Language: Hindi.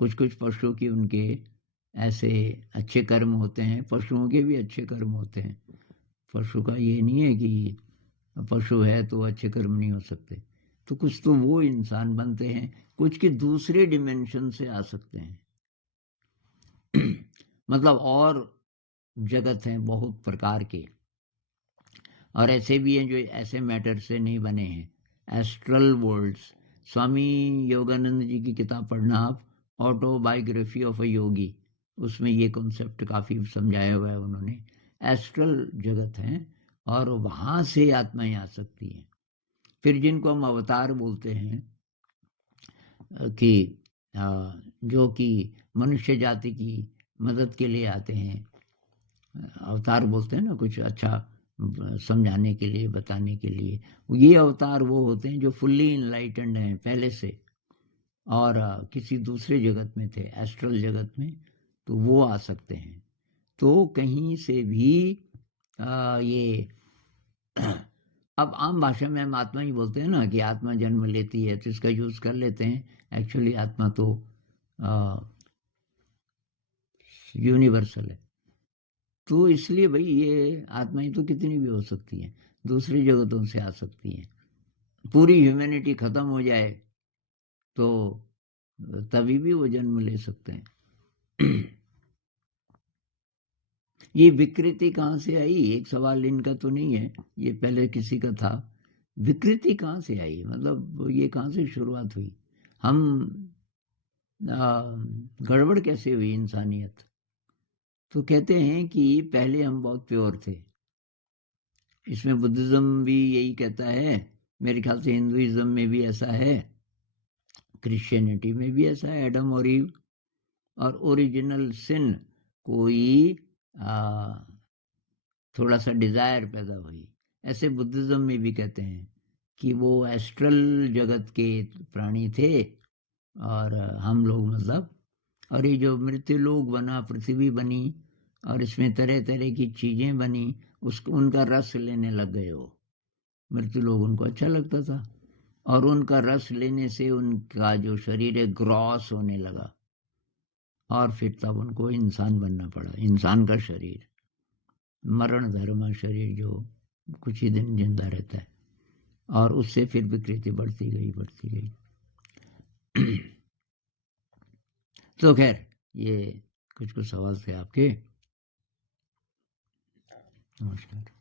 कुछ कुछ पशु की उनके ऐसे अच्छे कर्म होते हैं, पशुओं के भी अच्छे कर्म होते हैं। पशु का ये नहीं है कि पशु है तो अच्छे कर्म नहीं हो सकते। तो कुछ तो वो इंसान बनते हैं, कुछ के दूसरे डिमेंशन से आ सकते हैं। मतलब और जगत हैं बहुत प्रकार के, और ऐसे भी हैं जो ऐसे मैटर से नहीं बने हैं। एस्ट्रल वर्ल्ड्स, स्वामी योगानंद जी की किताब पढ़ना आप, ऑटोबायोग्राफी ऑफ अ योगी, उसमें ये कॉन्सेप्ट काफ़ी समझाया हुआ है उन्होंने। एस्ट्रल जगत हैं और वहाँ से आत्माएं आ सकती हैं। फिर जिनको हम अवतार बोलते हैं कि जो कि मनुष्य जाति की मदद के लिए आते हैं, अवतार बोलते हैं ना, कुछ अच्छा समझाने के लिए, बताने के लिए। ये अवतार वो होते हैं जो फुल्ली इनलाइटेंड हैं पहले से, और किसी दूसरे जगत में थे, एस्ट्रल जगत में, तो वो आ सकते हैं। तो कहीं से भी ये अब आम भाषा में हम आत्मा ही बोलते हैं ना कि आत्मा जन्म लेती है, तो इसका यूज कर लेते हैं। एक्चुअली आत्मा तो यूनिवर्सल है। तो इसलिए भाई ये आत्माएं तो कितनी भी हो सकती हैं, दूसरी जगतों से आ सकती हैं। पूरी ह्यूमैनिटी खत्म हो जाए तो तभी भी वो जन्म ले सकते हैं। ये विकृति कहाँ से आई, एक सवाल इनका तो नहीं है, ये पहले किसी का था। विकृति कहाँ से आई, मतलब ये कहाँ से शुरुआत हुई, हम गड़बड़ कैसे हुई इंसानियत। तो कहते हैं कि पहले हम बहुत प्योर थे। इसमें बुद्धिज्म भी यही कहता है, मेरे ख्याल से हिंदुइज्म में भी ऐसा है, क्रिश्चियनिटी में भी ऐसा है, एडम और ईव। और ओरिजिनल सिन कोई थोड़ा सा डिजायर पैदा हुई, ऐसे बुद्धिज्म में भी कहते हैं कि वो एस्ट्रल जगत के प्राणी थे, और हम लोग मतलब, और ये जो मृत्यु लोक बना, पृथ्वी बनी, और इसमें तरह तरह की चीजें बनी, उसको उनका रस लेने लग गए वो मृत्यु लोग, उनको अच्छा लगता था, और उनका रस लेने से उनका जो शरीर है ग्रॉस होने लगा, और फिर तब उनको इंसान बनना पड़ा, इंसान का शरीर, मरण धर्म शरीर जो कुछ ही दिन जिंदा रहता है, और उससे फिर विकृति बढ़ती गई बढ़ती गई। तो खैर ये कुछ कुछ सवाल थे आपके। नमस्कार।